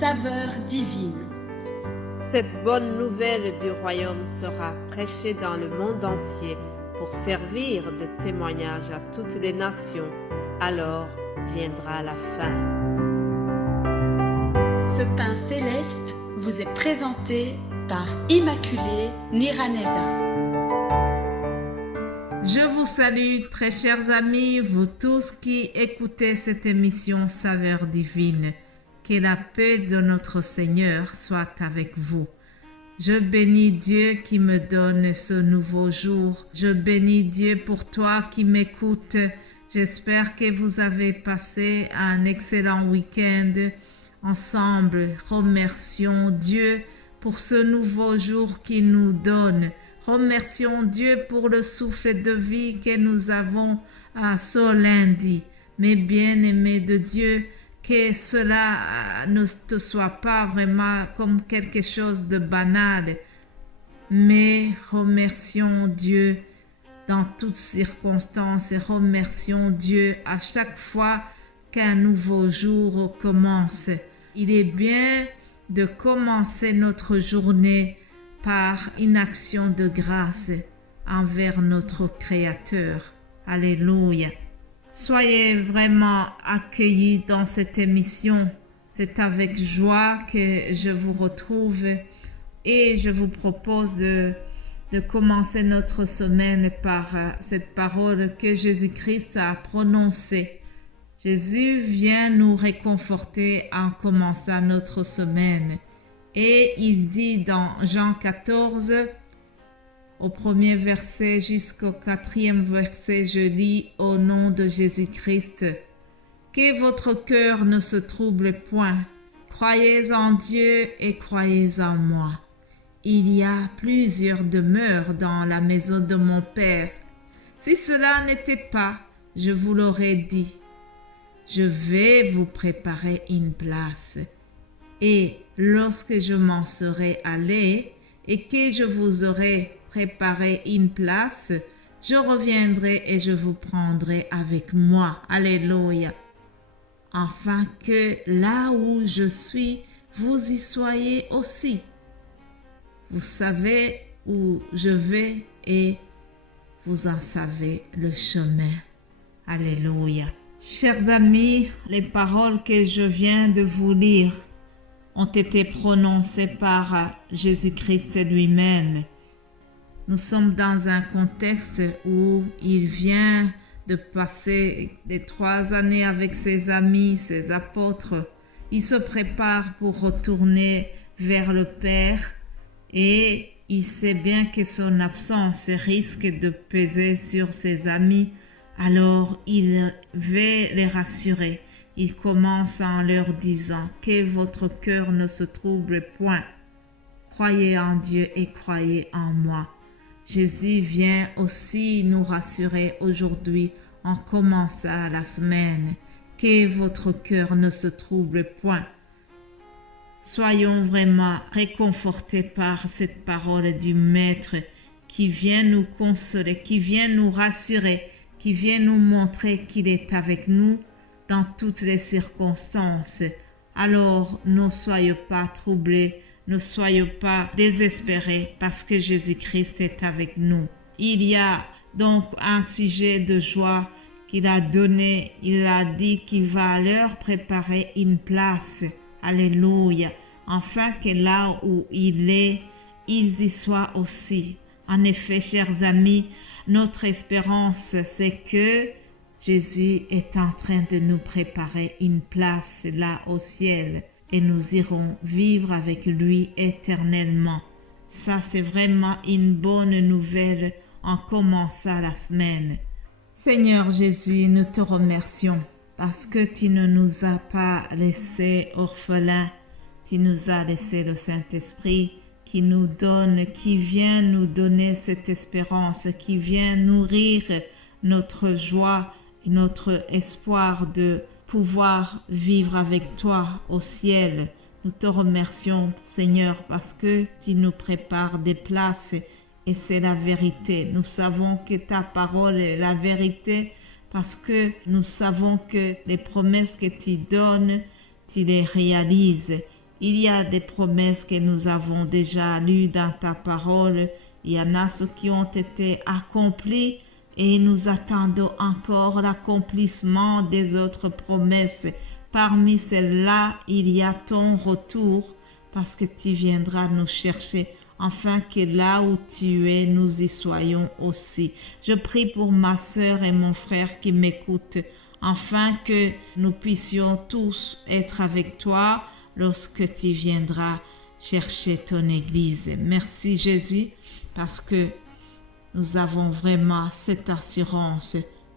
saveur divine. Cette bonne nouvelle du royaume sera prêchée dans le monde entier pour servir de témoignage à toutes les nations. Alors viendra la fin. Ce pain céleste vous est présenté par Immaculée Niraneza. Je vous salue, très chers amis, vous tous qui écoutez cette émission Saveur divine. Que la paix de notre Seigneur soit avec vous. Je bénis Dieu qui me donne ce nouveau jour. Je bénis Dieu pour toi qui m'écoutes. J'espère que vous avez passé un excellent week-end ensemble. Remercions Dieu pour ce nouveau jour qu'il nous donne. Remercions Dieu pour le souffle de vie que nous avons à ce lundi. Mes bien-aimés de Dieu, que cela ne te soit pas vraiment comme quelque chose de banal, mais remercions Dieu dans toutes circonstances et remercions Dieu à chaque fois qu'un nouveau jour commence. Il est bien de commencer notre journée par une action de grâce envers notre Créateur. Alléluia. Soyez vraiment accueillis dans cette émission. C'est avec joie que je vous retrouve et je vous propose de commencer notre semaine par cette parole que Jésus-Christ a prononcée. Jésus vient nous réconforter en commençant notre semaine. Et il dit dans Jean 14, au premier verset jusqu'au 4e verset, je lis au nom de Jésus-Christ. Que votre cœur ne se trouble point. Croyez en Dieu et croyez en moi. Il y a plusieurs demeures dans la maison de mon Père. Si cela n'était pas, je vous l'aurais dit. Je vais vous préparer une place. Et lorsque je m'en serai allé et que je vous aurai préparé une place, je reviendrai et je vous prendrai avec moi. Alléluia. Afin que là où je suis, vous y soyez aussi. Vous savez où je vais et vous en savez le chemin. Alléluia. Chers amis, les paroles que je viens de vous lire ont été prononcées par Jésus-Christ lui-même. Nous sommes dans un contexte où il vient de passer les 3 années avec ses amis, ses apôtres. Il se prépare pour retourner vers le Père et il sait bien que son absence risque de peser sur ses amis. Alors il veut les rassurer. Il commence en leur disant que votre cœur ne se trouble point. Croyez en Dieu et croyez en moi. Jésus vient aussi nous rassurer aujourd'hui en commençant la semaine. Que votre cœur ne se trouble point. Soyons vraiment réconfortés par cette parole du Maître qui vient nous consoler, qui vient nous rassurer, qui vient nous montrer qu'il est avec nous dans toutes les circonstances. Alors, ne soyez pas troublés, ne soyez pas désespérés parce que Jésus-Christ est avec nous. Il y a donc un sujet de joie qu'il a donné. Il a dit qu'il va leur préparer une place. Alléluia. Afin que là où il est, ils y soient aussi. En effet, chers amis, notre espérance, c'est que Jésus est en train de nous préparer une place là au ciel et nous irons vivre avec lui éternellement. Ça, c'est vraiment une bonne nouvelle en commençant la semaine. Seigneur Jésus, nous te remercions parce que tu ne nous as pas laissés orphelins. Tu nous as laissé le Saint-Esprit qui nous donne, qui vient nous donner cette espérance, qui vient nourrir notre joie et notre espoir de pouvoir vivre avec toi au ciel. Nous te remercions, Seigneur, parce que tu nous prépares des places et c'est la vérité. Nous savons que ta parole est la vérité parce que nous savons que les promesses que tu donnes, tu les réalises. Il y a des promesses que nous avons déjà lues dans ta parole. Il y en a ceux qui ont été accomplis et nous attendons encore l'accomplissement des autres promesses. Parmi celles-là, il y a ton retour parce que tu viendras nous chercher afin que là où tu es, nous y soyons aussi. Je prie pour ma sœur et mon frère qui m'écoutent afin que nous puissions tous être avec toi lorsque tu viendras chercher ton Église. Merci Jésus parce que nous avons vraiment cette assurance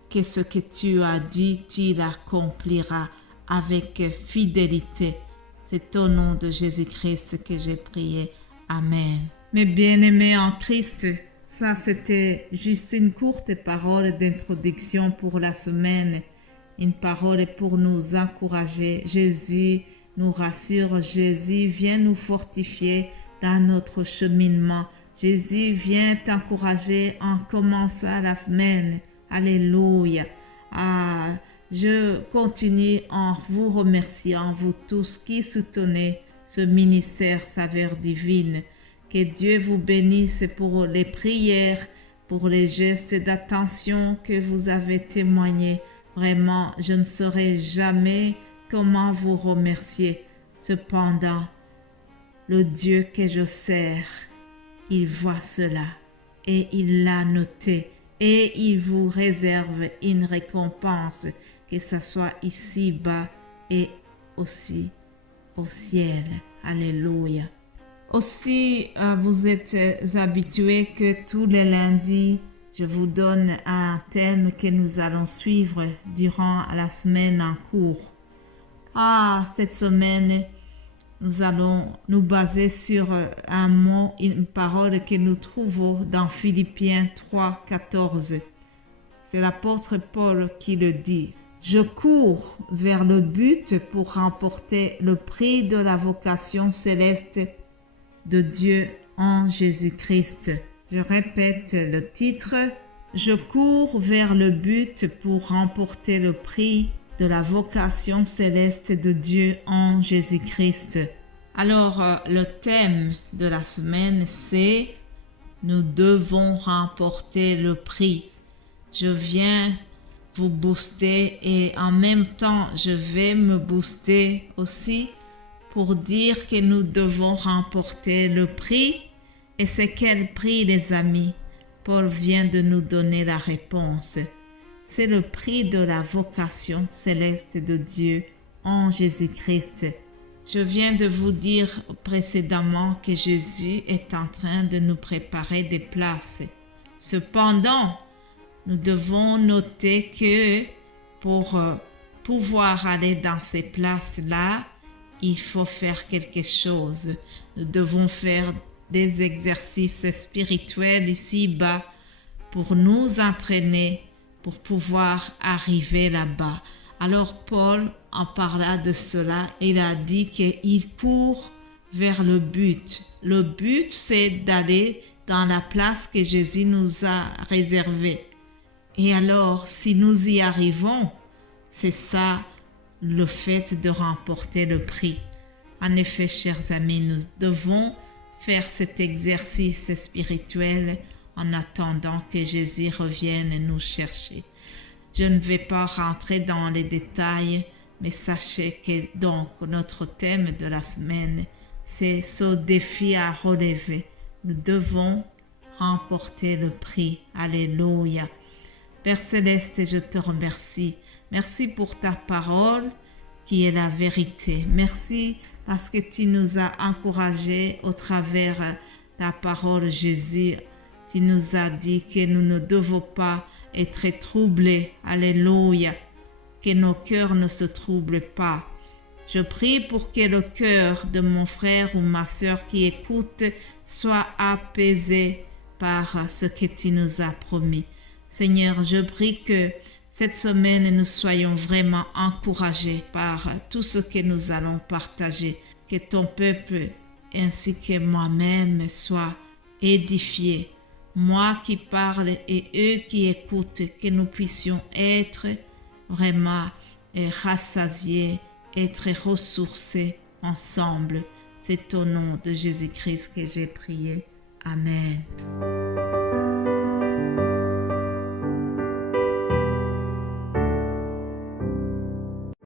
que ce que tu as dit, tu l'accompliras avec fidélité. C'est au nom de Jésus-Christ que j'ai prié. Amen. Mes bien-aimés en Christ, ça c'était juste une courte parole d'introduction pour la semaine. Une parole pour nous encourager. Jésus nous rassure. Jésus vient nous fortifier dans notre cheminement. Jésus vient t'encourager en commençant la semaine. Alléluia. Je continue en vous remerciant, vous tous qui soutenez ce ministère Saveurs Divines. Que Dieu vous bénisse pour les prières, pour les gestes d'attention que vous avez témoignés. Vraiment, je ne saurais jamais comment vous remercier. Cependant, le Dieu que je sers, il voit cela et il l'a noté et il vous réserve une récompense, que ce soit ici-bas et aussi au ciel. Alléluia. Aussi, vous êtes habitués que tous les lundis, je vous donne un thème que nous allons suivre durant la semaine en cours. Cette semaine, nous allons nous baser sur un mot, une parole que nous trouvons dans Philippiens 3, 14. C'est l'apôtre Paul qui le dit. Je cours vers le but pour remporter le prix de la vocation céleste de Dieu en Jésus-Christ. Je répète le titre. Je cours vers le but pour remporter le prix de la vocation céleste de Dieu en Jésus-Christ. Alors, le thème de la semaine, c'est « Nous devons remporter le prix ». Je viens vous booster et en même temps, je vais me booster aussi pour dire que nous devons remporter le prix. Et c'est quel prix, les amis? Paul vient de nous donner la réponse. C'est le prix de la vocation céleste de Dieu en Jésus-Christ. Je viens de vous dire précédemment que Jésus est en train de nous préparer des places. Cependant, nous devons noter que pour pouvoir aller dans ces places-là, il faut faire quelque chose. Nous devons faire des exercices spirituels ici-bas pour nous entraîner, pour pouvoir arriver là-bas. Alors Paul en parla de cela, il a dit qu'il court vers le but. Le but, c'est d'aller dans la place que Jésus nous a réservée. Et alors, si nous y arrivons, c'est ça le fait de remporter le prix. En effet, chers amis, nous devons faire cet exercice spirituel en attendant que Jésus revienne nous chercher. Je ne vais pas rentrer dans les détails, mais sachez que donc notre thème de la semaine, c'est ce défi à relever. Nous devons remporter le prix. Alléluia. Père Céleste, je te remercie. Merci pour ta parole qui est la vérité. Merci parce que tu nous as encouragés au travers ta parole, Jésus. Tu nous as dit que nous ne devons pas être troublés. Alléluia. Que nos cœurs ne se troublent pas. Je prie pour que le cœur de mon frère ou ma sœur qui écoute soit apaisé par ce que tu nous as promis. Seigneur, je prie que cette semaine, nous soyons vraiment encouragés par tout ce que nous allons partager. Que ton peuple ainsi que moi-même soient édifiés. Moi qui parle et eux qui écoutent, que nous puissions être vraiment rassasiés, être ressourcés ensemble. C'est au nom de Jésus-Christ que j'ai prié. Amen.